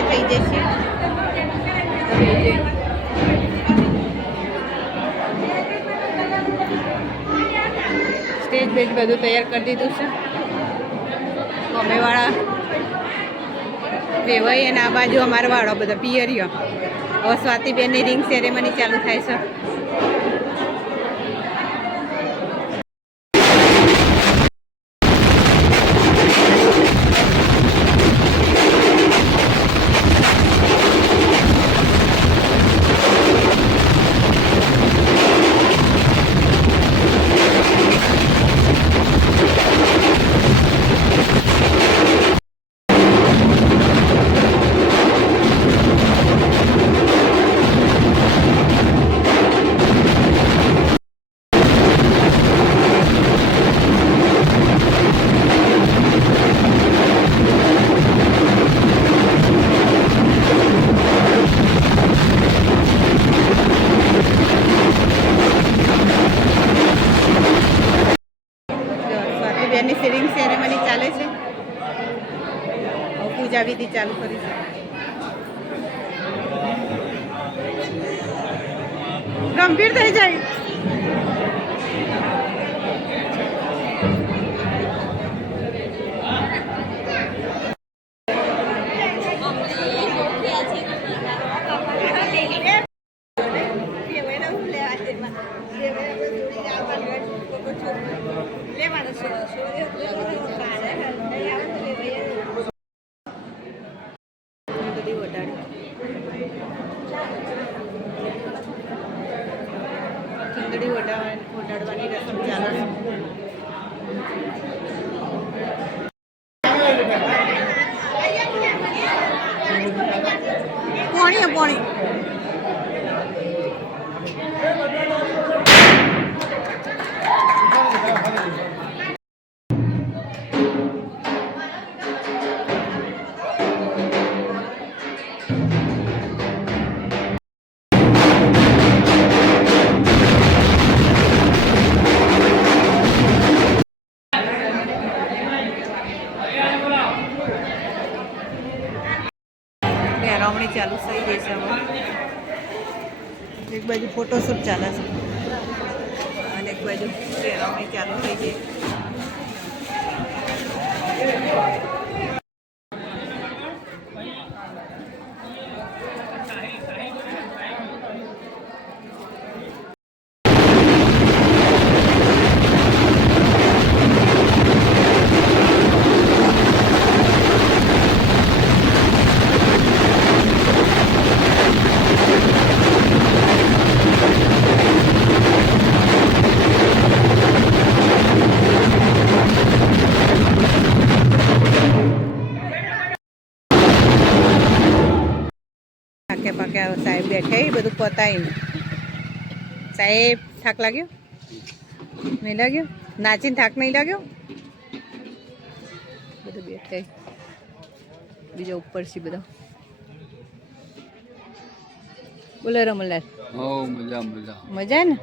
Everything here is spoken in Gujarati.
એ થઈ જશે. સ્ટેજ બેજ બધું તૈયાર કરી દીધું છે. મમ્મીવાળા વેવાઈ અને આ બાજુ અમારા વાળો બધા પિયરિયો હવે સ્વાતિબેનની રિંગ સેરેમની ચાલુ થાય છે. સ્વાતિબેનની રિંગ સેરેમની ચાલે છે? પૂજા વિધિ ચાલુ કરી છે ગંભીર થઈ જાય. વટાડવાની વટાડવાની રસમ ચાલે છે. મેળવણી ચાલુ થઈ ગઈ છે એક બાજુ ફોટોશૂટ ચાલે છે. અને એક બાજુ મેળવણી ચાલુ થઈ ગઈ. પાકે પાકે સાહેબ બેઠા બધું પતાવીને સાહેબ થાક લાગ્યો? નહીં લાગ્યો? નાચીને થાક નહીં લાગ્યો? બધું બેઠા. બીજા ઉપર છે બધા. બોલો રમલાલ. મજા મજા મજા. ને